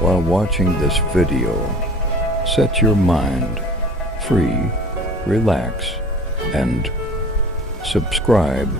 while watching this video. Set your mind free, relax, and subscribe